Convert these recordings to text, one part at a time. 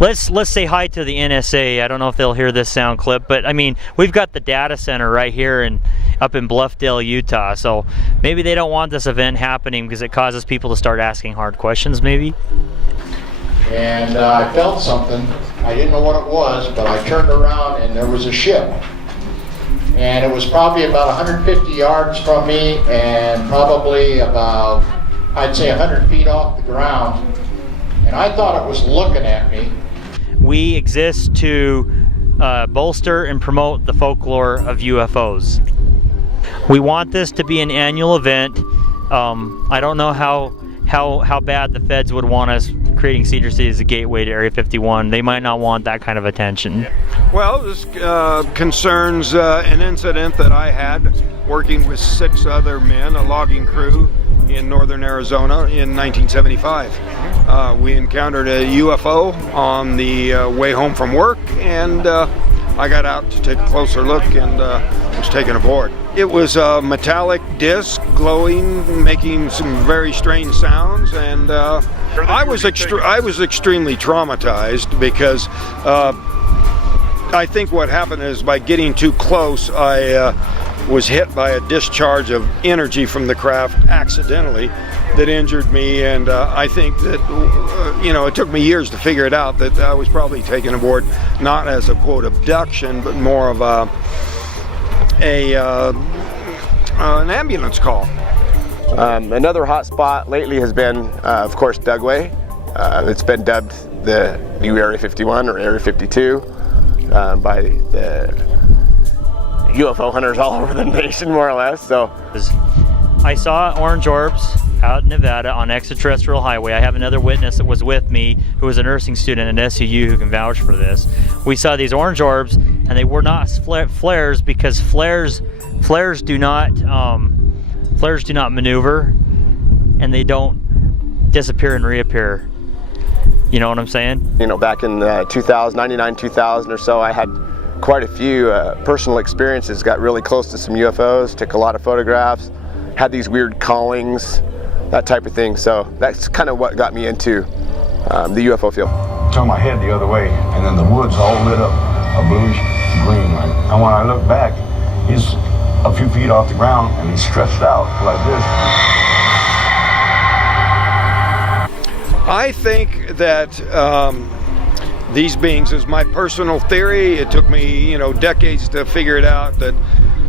let's say hi to the NSA. I don't know if they'll hear this sound clip, but I mean, we've got the data center right here up in Bluffdale, Utah. So maybe they don't want this event happening because it causes people to start asking hard questions, maybe. And I felt something. I didn't know what it was, but I turned around and there was a ship. And it was probably about 150 yards from me and probably about, I'd say 100 feet off the ground. And I thought it was looking at me. We exist to bolster and promote the folklore of UFOs. We want this to be an annual event. I don't know how bad the feds would want us creating Cedar City as a gateway to Area 51. They might not want that kind of attention. Well, this concerns an incident that I had working with 6 other men, a logging crew in northern Arizona in 1975. We encountered a UFO on the way home from work, and I got out to take a closer look and was taken aboard. It was a metallic disc glowing, making some very strange sounds, and I was extremely traumatized because I think what happened is by getting too close, I was hit by a discharge of energy from the craft accidentally that injured me, and I think that it took me years to figure it out that I was probably taken aboard not as a quote abduction, but more of an ambulance call. Another hot spot lately has been, of course, Dugway. It's been dubbed the new Area 51 or Area 52 by the UFO hunters all over the nation, more or less. So I saw orange orbs out in Nevada on extraterrestrial highway. I have another witness that was with me who was a nursing student at SUU who can vouch for this. We saw these orange orbs, and they were not flares because flares do not maneuver, and they don't disappear and reappear. You know what I'm saying? Back in 99, 2000 or so, I had quite a few personal experiences. Got really close to some UFOs, took a lot of photographs, had these weird callings, that type of thing. So that's kind of what got me into the UFO field. Turned my head the other way, and then the woods all lit up a bluish green light. And when I look back, he's a few feet off the ground, and he's stretched out like this. I think that these beings, is my personal theory, it took me decades to figure it out, that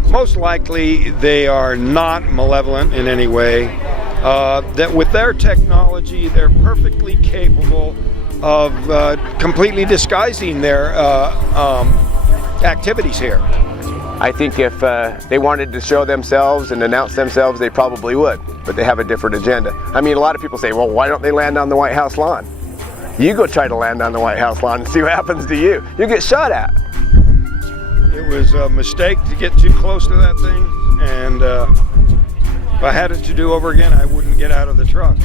most likely they are not malevolent in any way, that with their technology they're perfectly capable of completely disguising their activities here. I think if they wanted to show themselves and announce themselves, they probably would, but they have a different agenda. I mean, a lot of people say, well, why don't they land on the White House lawn? You go try to land on the White House lawn and see what happens to you. You get shot at. It was a mistake to get too close to that thing, and if I had it to do over again, I wouldn't get out of the truck.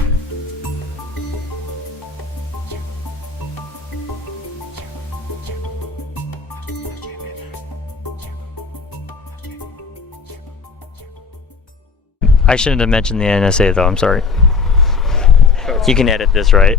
I shouldn't have mentioned the NSA though, I'm sorry. You can edit this, right?